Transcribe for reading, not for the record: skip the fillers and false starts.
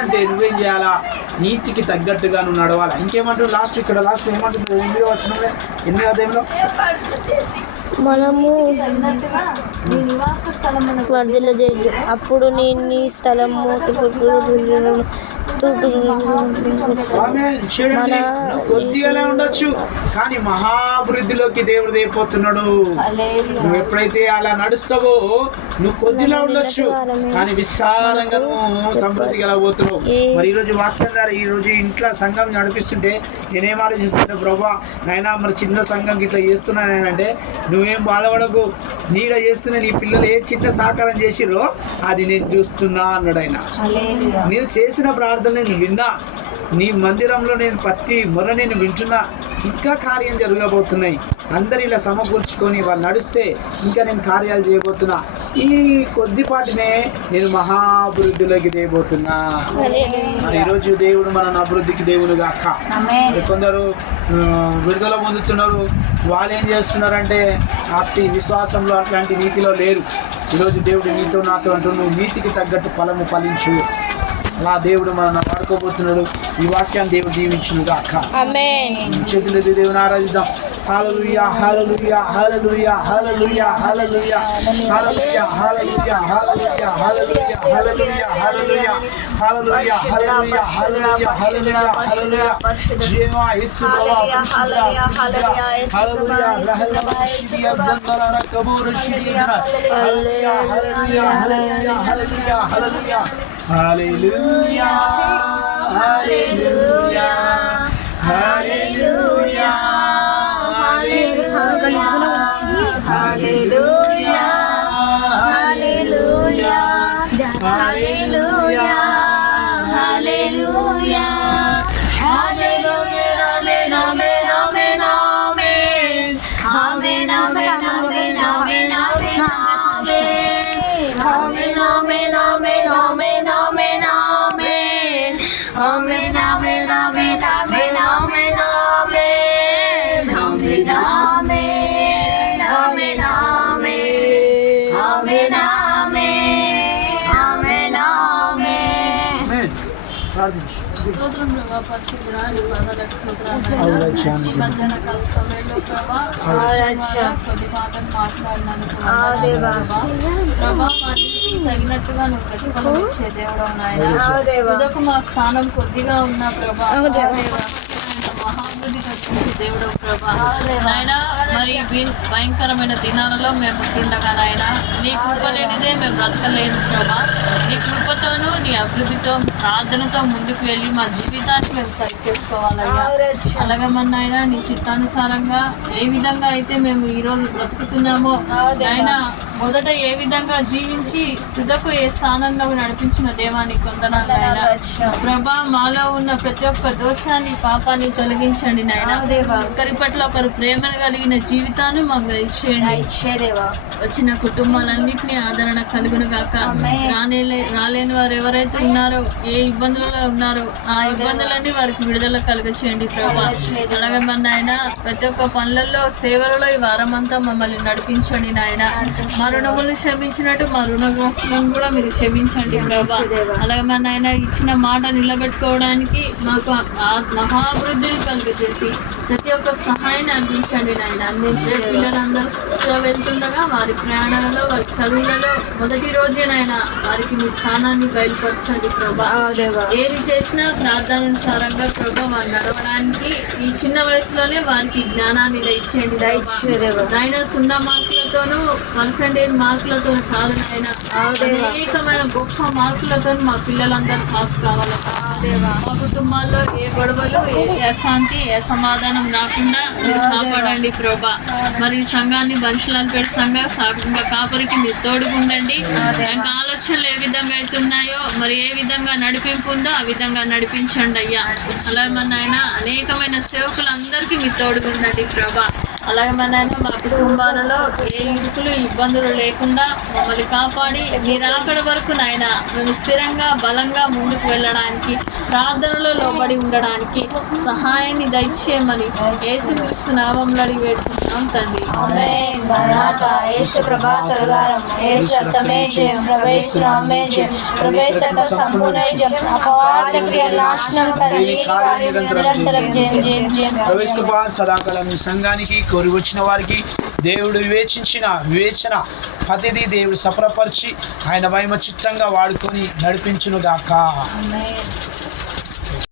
అంటే నువ్వేం చేయాలా? నీతికి తగ్గట్టుగా నువ్వు నడవాలా. ఇంకేమంటారు లాస్ట్ ఏమంటుంది? 8వ వచనంలో 8వ అధ్యాయంలో మనము వర్ధిల్ల చేయు, అప్పుడు నేను నీ స్థలము చూడండి, నువ్వు కొద్దిగానే ఉండొచ్చు కానీ మహాభివృద్ధిలోకి దేవుడు అయిపోతున్నాడు. నువ్వు ఎప్పుడైతే అలా నడుస్తావో నువ్వు కొద్దిలా ఉండొచ్చు కానీ విస్తారంగా నువ్వు సమృద్ధికి ఎలా పోతున్నావు. మరి ఈరోజు వాక్యం ద్వారా ఈరోజు ఇంట్లో సంఘం నడిపిస్తుంటే నేనేం ఆలోచిస్తుంటే, ప్రభా నాయనా మరి చిన్న సంఘం ఇట్లా చేస్తున్నానంటే నువ్వేం బాధపడకు, నీడ చేస్తున్న నీ పిల్లలు ఏ చిన్న సహకారం చేసిరో అది నేను చూస్తున్నా అన్నాడు ఆయన. నేను చేసిన ప్రార్థన నేను విన్నా, నీ మందిరంలో నేను ప్రతి మొర నేను వింటున్నా, ఇంకా కార్యం జరగబోతున్నాయి. అందరు ఇలా సమకూర్చుకొని వాళ్ళు నడిస్తే ఇంకా నేను కార్యాలు చేయబోతున్నా. ఈ కొద్దిపాటినే నేను మహాభివృద్ధిలోకి చేయబోతున్నా. మరి ఈరోజు దేవుడు మన అభివృద్ధికి దేవుడుగా అక్క. కొందరు విడుదల పొందుతున్నారు, వాళ్ళు ఏం చేస్తున్నారంటే అట్టి విశ్వాసంలో అట్లాంటి నీతిలో లేరు. ఈరోజు దేవుడు నీతో నాతో అంటూ నువ్వు నీతికి తగ్గట్టు ఫలము ఫలించు. అలా దేవుడు మనం వాడుకోబోతున్నాడు. ఈ వాక్యాన్ని దేవుడు దీవించునుగా అక్క. చేతులు దేవుని ఆరాధిద్దాం. హల్లెలూయా హల్లెలూయా హల్లెలూయా హల్లెలూయా హల్లెలూయా హల్లెలూయా హల్లెలూయా హల్లెలూయా హల్లెలూయా హల్లెలూయా హల్లెలూయా హల్లెలూయా హల్లెలూయా హల్లెలూయా హల్లెలూయా హల్లెలూయా జీవా యేసు ప్రభు హల్లెలూయా హల్లెలూయా హల్లెలూయా రహలమషియా జన్నల కబూర్ షియా హల్లెలూయా హల్లెలూయా హల్లెలూయా హల్లెలూయా హల్లెలూయా హల్లెలూయా హల్లెలూయా హల్లెలూయా హల్లెలూయా హల్లెలూయా హల్లెలూయా హల్లెలూయా హల్లెలూయా ఆమేన్ ఆమేన్ ఆమేన్ ఆమేన్ ఆమేన్ ఆమేన్ ఆమేన్ ఆమేన్ ఆమేన్ ఆమేన్ ఆమేన్ ఆమేన్ ఆమేన్ ఆమేన్ ఆమేన్ ఆమేన్ ఆమేన్ ఆమేన్ ఆమేన్ స్తోత్రం ప్రభా, పరిశుద్ధుడా, నీ పాదాలకు స్తోత్రాలు. మధ్యాహ్నకాల సమయంలో ప్రభా కొద్ది మాటలు మాట్లాడినందుకు ప్రభా, వారికి తగినట్టుగా నువ్వు ప్రతిఫలం ఇచ్చే దేవుడు నాయన. ఇదొక మా స్థానం కొద్దిగా ఉన్న ప్రభా, మహాభివృద్ధి వచ్చింది దేవుడు ప్రభా నాయన. మరి భయంకరమైన దినాలలో మేము ఉంటుండగా నాయన నీ కృప లేనిదే మేము బ్రతకలేదు ప్రభా. నీ కృపతోనూ నీ అభివృద్ధితో ప్రార్థనతో ముందుకు వెళ్ళి మా జీవితాన్ని మేము సరి చేసుకోవాలయ్యా. అలాగే మన ఆయన నీ చిత్తానుసారంగా ఏ విధంగా అయితే మేము ఈరోజు బ్రతుకుతున్నామో ఆయన మొదట ఏ విధంగా జీవించి తుదకు ఏ స్థానంలో నడిపించిన దేవానికి వందనాలు నాయన. ప్రభా మాలో ఉన్న ప్రతి ఒక్క దోషాన్ని పాపాన్ని తొలగించండి నాయన. ఒకరి పట్ల ఒకరు ప్రేమను కలిగిన జీవితాన్ని మాకు ఇచ్చేయండి. వచ్చిన కుటుంబాలన్నింటినీ ఆదరణ కలుగును గాక. రాలేని వారు ఎవరైతే ఉన్నారో, ఏ ఇబ్బందులలో ఉన్నారో ఆ ఇబ్బందులన్నీ వారికి విడుదల కలుగచేయండి ప్రభా. అలాగే మన నాయన ప్రతి ఒక్క పనులలో సేవలలో ఈ వారమంతా మమ్మల్ని నడిపించండి నాయన. మరణములు క్షమించినట్టు మా రుణగ్రస్తులను కూడా మీరు క్షమించండి ప్రభా. అలాగే మన నాయన ఇచ్చిన మాట నిలబెట్టుకోవడానికి మాకు మహాభివృద్ధిని కలుగజేసి ప్రతి ఒక్క సహాయాన్ని అందించండి నాయన. అందించే పిల్లలందరూ వెళ్తుండగా వారి ప్రయాణాలలో వారి చదువులలో మొదటి రోజే నాయన వారికి మీ స్థానాన్ని బయలుపరచండి ప్రభా. ఏది చేసినా ప్రార్థనానుసారంగా ప్రభా వారు నడవడానికి ఈ చిన్న వయసులోనే వారికి జ్ఞానాన్ని దయచేయండి నాయన. 0 మార్కులతోనూ పర్సెంటేజ్ మార్కులతోనూ కాదు నాయన, అనేకమైన గొప్ప మార్కులతో మా పిల్లలందరూ పాస్ కావాలి. మా కుటుంబాల్లో ఏ గొడవలు, ఏ అశాంతి, ఏ సమాధానం రాకుండా మీరు కాపాడండి ప్రభా. మరి సంఘాన్ని మనుషులను పెట్టి సంఘంగా కాపరికి మీరు తోడుకుండండి. ఇంకా ఆలోచనలు ఏ విధంగా అయితే ఉన్నాయో మరి ఏ విధంగా నడిపింపు ఉందో ఆ విధంగా నడిపించండి అయ్యా. అలాగే మన ఆయన అనేకమైన సేవకులందరికీ మీరు తోడుకుండండి ప్రభా. అలాగే మన మా కుటుంబాలలో ఏ ఇరుకులు ఇబ్బందులు లేకుండా మమ్మల్ని కాపాడి మీరు అక్కడ వరకు నాయన మేము స్థిరంగా బలంగా ముందుకు వెళ్ళడానికి ప్రార్థనలో లోబడి ఉండడానికి సహాయాన్ని దయచేయమని యేసుక్రీస్తు నామములో అడిగి వేడుకుంటున్నాం తండ్రి. ప్రవేశ సదాకాలం ఈ సంఘానికి కోరి వచ్చిన వారికి దేవుడు వివేచన ప్రతిదీ దేవుడు సఫలపరిచి ఆయన మహిమ చిత్తంగా వాడుకొని నడిపించును గాక.